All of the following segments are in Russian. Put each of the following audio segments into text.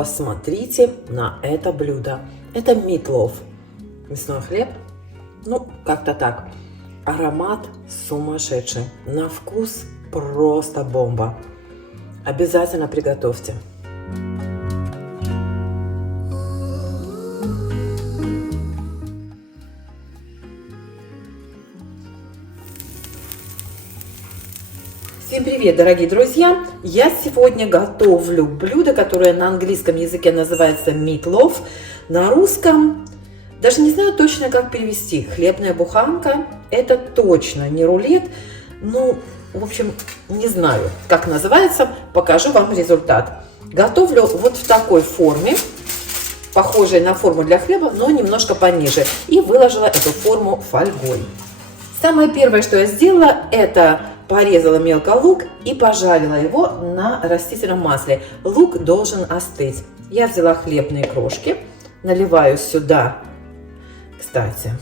Посмотрите на это блюдо. Это meatloaf. Мясной хлеб. Ну, как-то так. Аромат сумасшедший. На вкус просто бомба. Обязательно приготовьте. Всем привет, дорогие друзья! Я сегодня готовлю блюдо, которое на английском языке называется meatloaf. На русском даже не знаю точно, как перевести. Хлебная буханка. Это точно не рулет. Ну, в общем, не знаю, как называется. Покажу вам результат. Готовлю вот в такой форме, похожей на форму для хлеба, но немножко пониже. И выложила эту форму фольгой. Самое первое, что я сделала, это порезала мелко лук и пожарила его на растительном масле. Лук должен остыть. Я взяла хлебные крошки, наливаю сюда, кстати,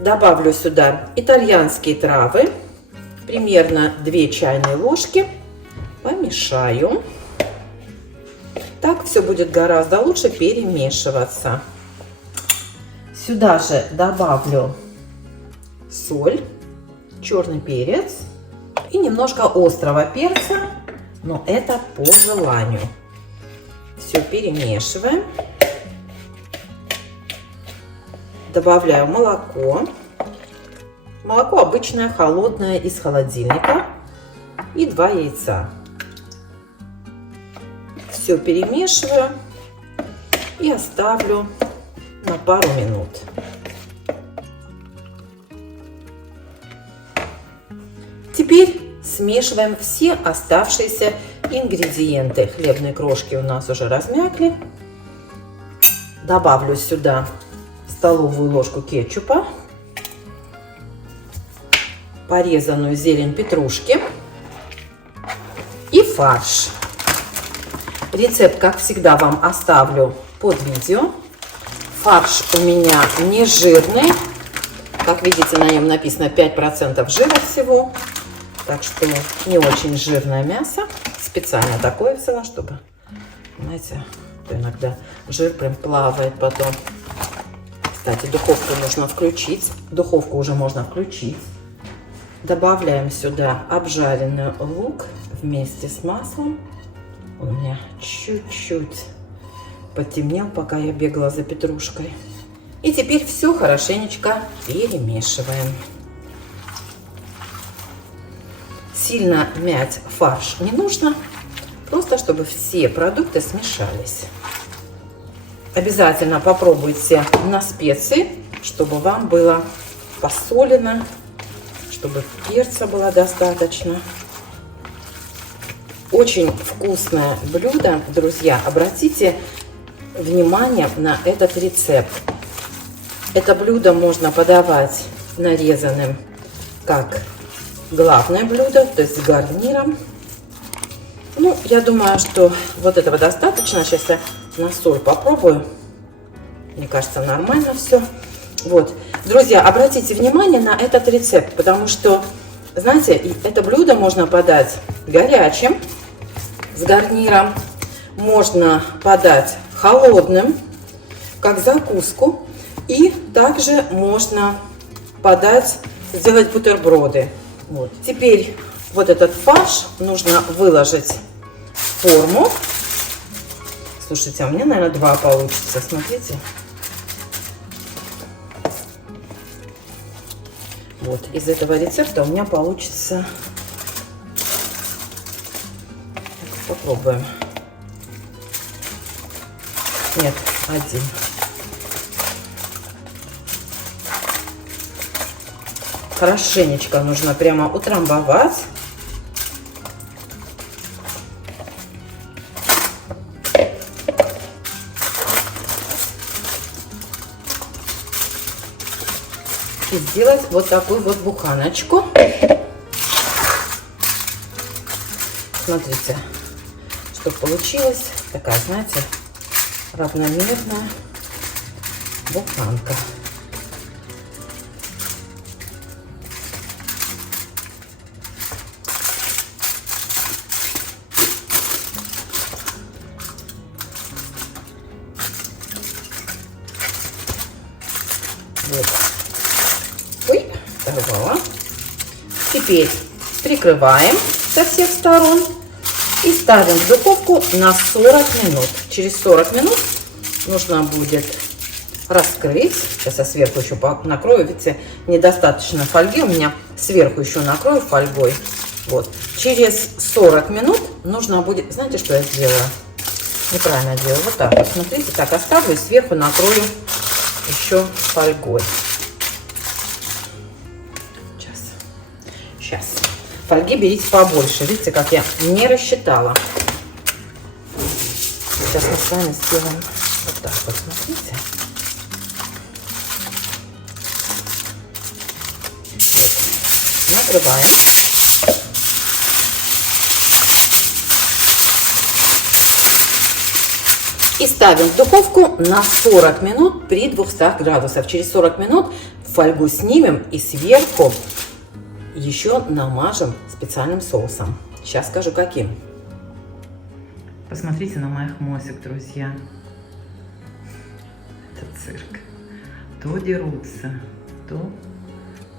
добавлю сюда итальянские травы, примерно 2 чайные ложки, помешаю. Так все будет гораздо лучше перемешиваться. Сюда же добавлю соль, черный перец и немножко острого перца, но это по желанию. Все перемешиваем. Добавляю молоко. Молоко обычное, холодное, из холодильника. И 2 яйца. Все перемешиваю и оставлю на пару минут. Теперь смешиваем все оставшиеся ингредиенты. Хлебные крошки у нас уже размякли. Добавлю сюда столовую ложку кетчупа, порезанную зелень петрушки и фарш. Рецепт, как всегда, вам оставлю под видео. Фарш у меня не жирный. Как видите, на нем написано 5% жира всего. Так что не очень жирное мясо. Специально такое взяла, чтобы, знаете, иногда жир прям плавает потом. Кстати, духовку нужно включить. Духовку уже можно включить. Добавляем сюда обжаренный лук вместе с маслом. Он у меня чуть-чуть потемнел, пока я бегала за петрушкой. И теперь все хорошенечко перемешиваем. Сильно мять фарш не нужно, просто чтобы все продукты смешались. Обязательно попробуйте на специи, чтобы вам было посолено, чтобы перца было достаточно. Очень вкусное блюдо, друзья. Обратите внимание на этот рецепт. Это блюдо можно подавать нарезанным как главное блюдо, то есть с гарниром. Ну, я думаю, что вот этого достаточно. Сейчас я на соль попробую. Мне кажется, нормально все. Вот, друзья, обратите внимание на этот рецепт, потому что, знаете, это блюдо можно подать горячим, с гарниром. Можно подать холодным, как закуску. И также можно подать, сделать бутерброды. Вот. Теперь вот этот фарш нужно выложить в форму. Слушайте, а у меня, наверное, 2 получится. Смотрите. Вот, из этого рецепта у меня получится... Попробуем. Нет, 1. Хорошенечко нужно прямо утрамбовать. И сделать вот такую вот буханочку. Смотрите, что получилось. Такая, знаете, равномерная буханка. Вот. Ой, оторвала. Теперь прикрываем со всех сторон и ставим в духовку на 40 минут. Через 40 минут нужно будет раскрыть. Сейчас я сверху еще накрою. Видите, недостаточно фольги. У меня сверху еще накрою фольгой. Вот. Через 40 минут нужно будет... Знаете, что я сделала? Неправильно делаю. Вот так вот. Смотрите, так оставлю и сверху накрою еще фольгой. Сейчас. Фольги берите побольше. Видите, как я не рассчитала. Сейчас мы с вами сделаем вот так вот. Смотрите. Накрываем. И ставим в духовку на 40 минут при 200 градусах. Через 40 минут фольгу снимем и сверху еще намажем специальным соусом. Сейчас скажу каким. Посмотрите на моих мосик, друзья. Это цирк. То дерутся, то...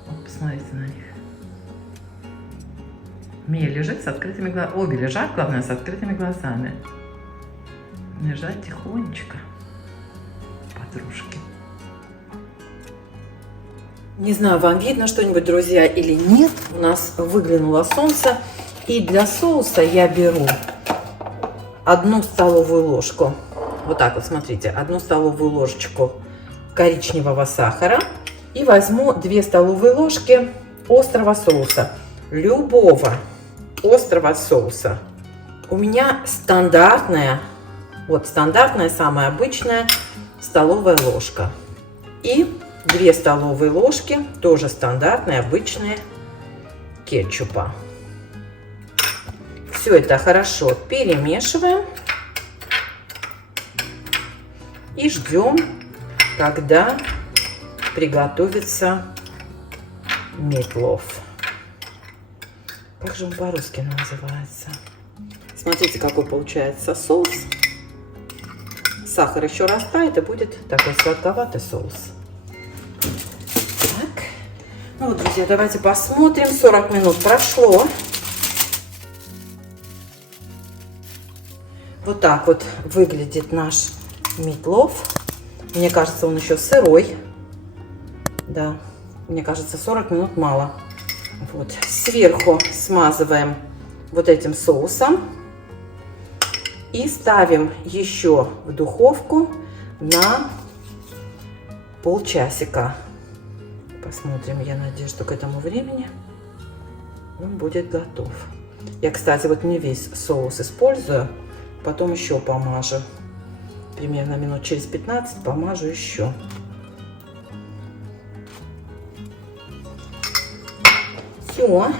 Вот посмотрите на них. Мия лежит с открытыми глазами. Обе лежат, главное, с открытыми глазами. Лежать тихонечко. Подружки. Не знаю, вам видно что-нибудь, друзья, или нет. У нас выглянуло солнце. И для соуса я беру 1 столовую ложку. Вот так вот, смотрите. 1 столовую ложечку коричневого сахара. И возьму 2 столовые ложки острого соуса. Любого острого соуса. У меня стандартная, вот стандартная, самая обычная столовая ложка. И 2 столовые ложки, тоже стандартные, обычные, кетчупа. Все это хорошо перемешиваем. И ждем, когда приготовится митлов. Как же он по-русски называется? Смотрите, какой получается соус. Сахар еще растает, и будет такой сладковатый соус. Так. Ну вот, друзья, давайте посмотрим. 40 минут прошло. Вот так вот выглядит наш митлов. Мне кажется, он еще сырой. Да, мне кажется, 40 минут мало. Вот. Сверху смазываем вот этим соусом. И ставим еще в духовку на полчасика. Посмотрим, я надеюсь, что к этому времени он будет готов. Я, кстати, вот не весь соус использую. Потом еще помажу. Примерно минут через 15 помажу еще. Все.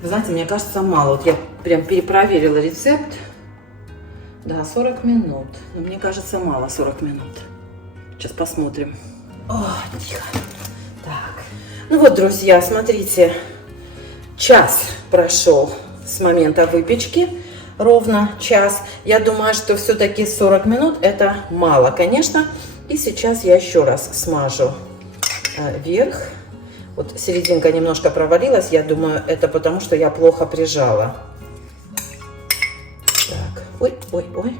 Вы знаете, мне кажется, мало. Вот я прям перепроверила рецепт. Да, 40 минут. Но мне кажется, мало 40 минут. Сейчас посмотрим. О, тихо. Так. Ну вот, друзья, смотрите. Час прошел с момента выпечки. Ровно час. Я думаю, что все-таки 40 минут это мало, конечно. И сейчас я еще раз смажу верх. Вот серединка немножко провалилась. Я думаю, это потому, что я плохо прижала. Так, ой, ой, ой.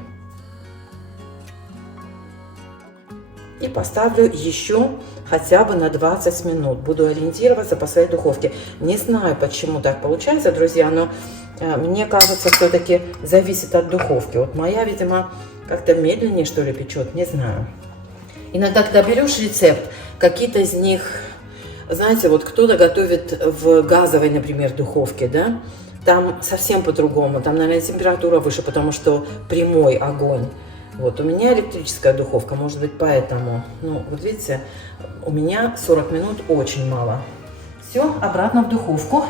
И поставлю еще хотя бы на 20 минут. Буду ориентироваться по своей духовке. Не знаю, почему так получается, друзья, но мне кажется, все-таки зависит от духовки. Вот моя, видимо, как-то медленнее, что ли, печет, не знаю. Иногда, когда берешь рецепт, какие-то из них, знаете, вот кто-то готовит в газовой, например, духовке, да, там совсем по-другому, там, наверное, температура выше, потому что прямой огонь. Вот, у меня электрическая духовка, может быть, поэтому, ну, вот видите, у меня 40 минут очень мало. Все, обратно в духовку.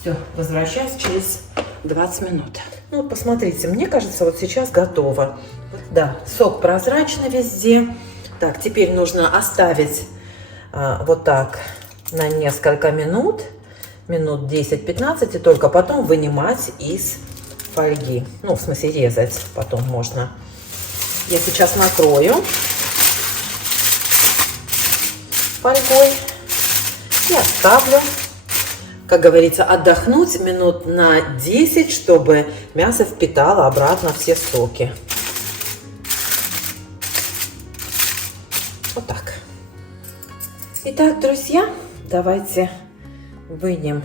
Все, возвращаюсь через 20 минут. Ну, вот посмотрите, мне кажется, вот сейчас готово. Вот, да, сок прозрачный везде. Так, теперь нужно оставить вот так на несколько минут, минут 10-15, и только потом вынимать из фольги. Ну, в смысле резать потом можно. Я сейчас накрою. фольгой и оставлю, как говорится, отдохнуть минут на 10, чтобы мясо впитало обратно все соки. Вот так. Итак, друзья, давайте вынем.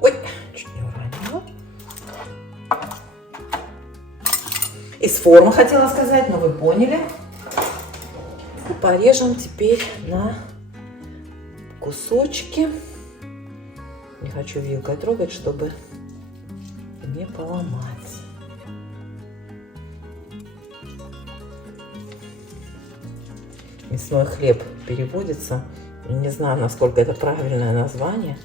Ой, чуть не уронила. Из формы хотела сказать, но вы поняли. И порежем теперь на кусочки. Не хочу вилкой трогать, чтобы не поломать. Мясной хлеб переводится. Не знаю, насколько это правильное название.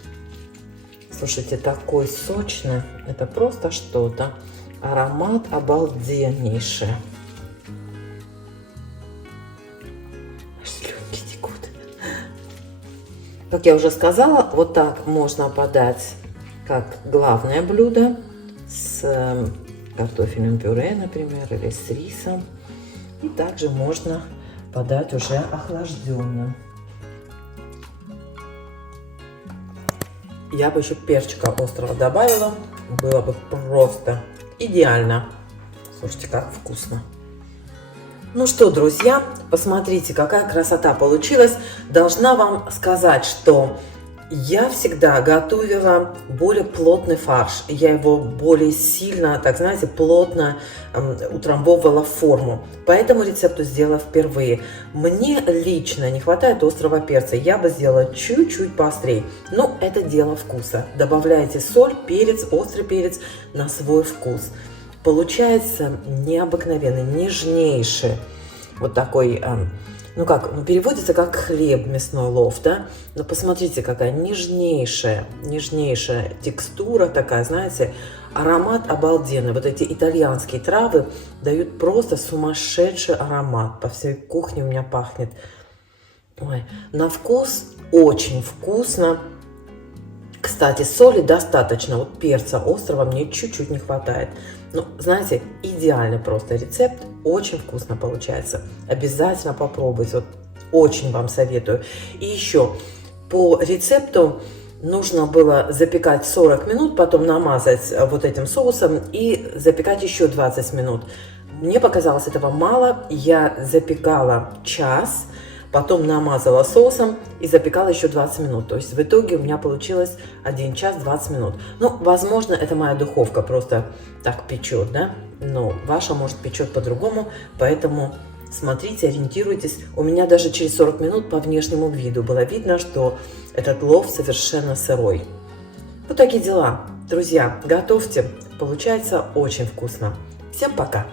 Слушайте, такой сочный. Это просто что-то. Аромат обалденнейший. Аж слюнки текут. Как я уже сказала, вот так можно подать как главное блюдо с картофельным пюре, например, или с рисом. И также можно подать уже охлажденным. Я бы еще перчика острого добавила. Было бы просто идеально. Слушайте, как вкусно. Ну что, друзья, посмотрите, какая красота получилась. Должна вам сказать, что я всегда готовила более плотный фарш. Я его более сильно, так знаете, плотно утрамбовывала в форму. По этому рецепту сделала впервые. Мне лично не хватает острого перца. Я бы сделала чуть-чуть поострее. Но это дело вкуса. Добавляйте соль, перец, острый перец на свой вкус. Получается необыкновенный, нежнейший. Вот такой... переводится как хлеб мясной лов, да? Но посмотрите, какая нежнейшая текстура такая, знаете, аромат обалденный. Вот эти итальянские травы дают просто сумасшедший аромат. По всей кухне у меня пахнет. Ой, на вкус очень вкусно. Кстати, соли достаточно. Вот перца острого мне чуть-чуть не хватает. Ну, знаете, идеальный просто рецепт. Очень вкусно получается. Обязательно попробуйте. Вот очень вам советую. И еще по рецепту нужно было запекать 40 минут, потом намазать вот этим соусом и запекать еще 20 минут. Мне показалось этого мало. Я запекала час. Потом намазала соусом и запекала еще 20 минут. То есть в итоге у меня получилось 1 час 20 минут. Ну, возможно, это моя духовка просто так печет, да? Но ваша, может, печет по-другому. Поэтому смотрите, ориентируйтесь. У меня даже через 40 минут по внешнему виду было видно, что этот плов совершенно сырой. Вот такие дела. Друзья, готовьте. Получается очень вкусно. Всем пока!